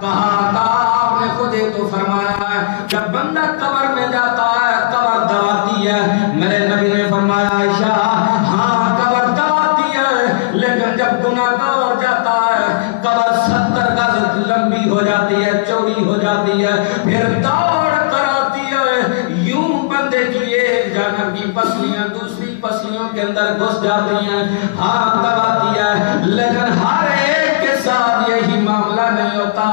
کہا آپ نے خود ہی تو فرمایا ہے جب بندہ قبر میں جاتا ہے قبر دباتی ہے. میرے نبی نے فرمایا عائشہ ہاں قبر دباتی ہے لیکن جب گناہ گار جاتا ہے قبر 70 گز لمبی ہو جاتی ہے چوڑی ہو جاتی ہے پھر دوڑ کر آتی ہے یوں بندے کی ایک جانب کی پسلیاں دوسری پسلیوں کے اندر گھس جاتی ہیں. ہاں دباتی ہے لیکن ہر ایک کے ساتھ یہی معاملہ نہیں ہوتا.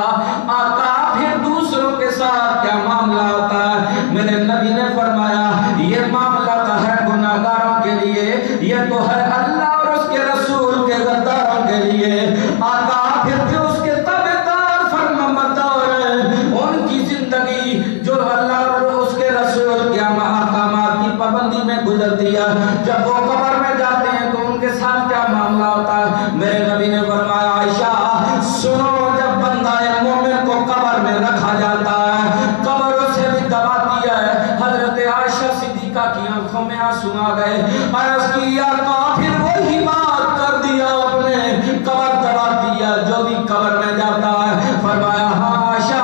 آقا پھر دوسروں کے ساتھ کیا معاملہ ہوتا ہے؟ میرے نبی نے فرمایا یہ معاملہ تو ہے گناہگاروں کے لیے یہ تو ہے اللہ اور اس کے رسول کے غداروں کے لیے. آقا پھر جو اس کے تابعدار فرمانبردار ہیں ان کی زندگی جو اللہ اور اس کے رسول کے احکامات کی پابندی میں گزرتی ہے جب وہ قبر میں جاتے ہیں تو ان کے ساتھ کیا معاملہ ہوتا ہے؟ میرے نبی نے فرمایا عائشہ سنو جب بندہ مومن کو قبر میں رکھا جاتا ہے قبر اسے بھی دباتی ہے. حضرت عائشہ صدیقہ کی آنکھوں میں آنسو آ گئے. عرض کی یا پھر وہی بات کر دیا آپ نے قبر دباتی ہے جو بھی قبر میں جاتا ہے. فرمایا ہاں عائشہ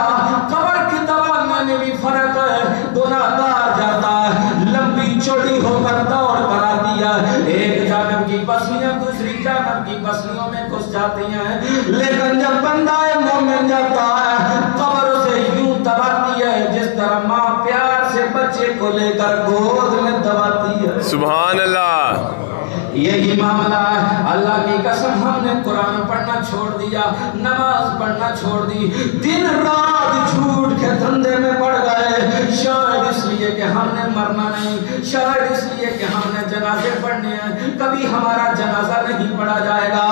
قبر کی دبانے میں بھی فرق ہے. گناہگار جاتا ہے لمبی چوڑی ہو کر دوڑ کر آتی ہے ایک جانب کی پسلیاں دوسری جانب کی پسلیوں میں گھس جاتی ہیں لیکن جب بندہ مومن جاتا ہے قبر اسے یوں دباتی ہے جس طرح ماں پیار سے بچے کو لے کر گود میں دباتی ہے. سبحان اللہ. یہی معاملہ ہے. اللہ کی قسم ہم نے قرآن پڑھنا چھوڑ دیا نماز پڑھنا چھوڑ دی دن رات جھوٹ کے دھندے میں پڑ گئے شاید اس لیے کہ ہم نے مرنا نہیں شاید اس لیے کہ ہم نے جنازے پڑھنے ہیں کبھی ہمارا جنازہ نہیں پڑھا جائے گا.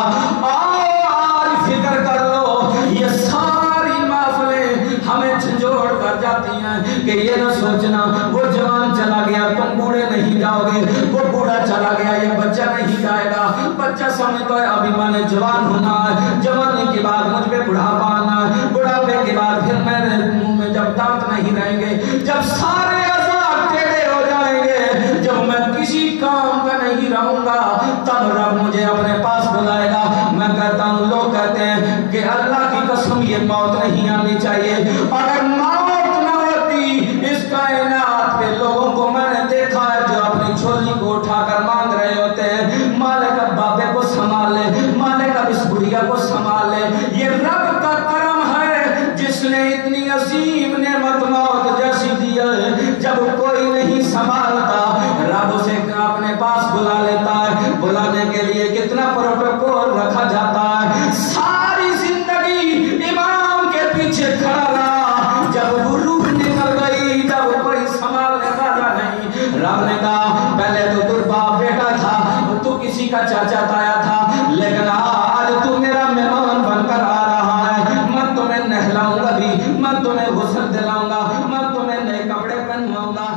آج فکر کر لو یہ ساری محفلیں ہمیں جھنجھوڑ کر جاتی ہیں کہ یہ نہ سوچنا وہ جوان چلا گیا تم بوڑھے نہیں جاؤ گے وہ بوڑھا چلا گیا یہ بچہ نہیں جائے گا. بچہ سمجھتا ہے ابھی میں نے جوان ہونا ہے جوانی کے بعد مجھ پہ بڑھاپا آنا ہے بڑھاپے کے بعد پھر میرے منہ میں جب دانت نہیں رہیں گے جب سارے عذاب ٹیڑے ہو جائیں گے جب میں کسی کام کا نہیں رہوں گا تب رب مجھے اپنے پاس بلائے گا. میں کہتا ہوں لوگ کہتے ہیں کہ اللہ کی قسم یہ موت نہیں آنی چاہیے. اگر موت نہ ہوتی اس کائنات پہ لوگوں کو میں نے دیکھا ہے جو اپنی جھولی کو اٹھا کر مانگ رہے ہوتے ہیں مالک اب بابے کو سنبھال لے مالک اب اس بڑھیا کو سنبھال لے. یہ رب کا کرم ہے جس نے اتنی عظیم نعمت موت جیسی دی ہے جب کوئی نہیں سنبھالتا رب اسے اپنے پاس بلا لیتا ہے. بلانے کے لیے کتنا پروٹوکول رکھا جاتا ہے. ساری زندگی امام کے پیچھے کھڑا رہا جب وہ روح نکل گئی جب کوئی سنبھالنے والا نہیں رب نے کہا پہلے تو تو باپ بیٹا تھا تو کسی کا چاچا تایا تھا لیکن آج تو میرا مہمان بن کر آ رہا ہے. میں تمہیں نہلاؤں گا بھی میں تمہیں غسل دلاؤں گا میں تمہیں نئے کپڑے پہنواؤں گا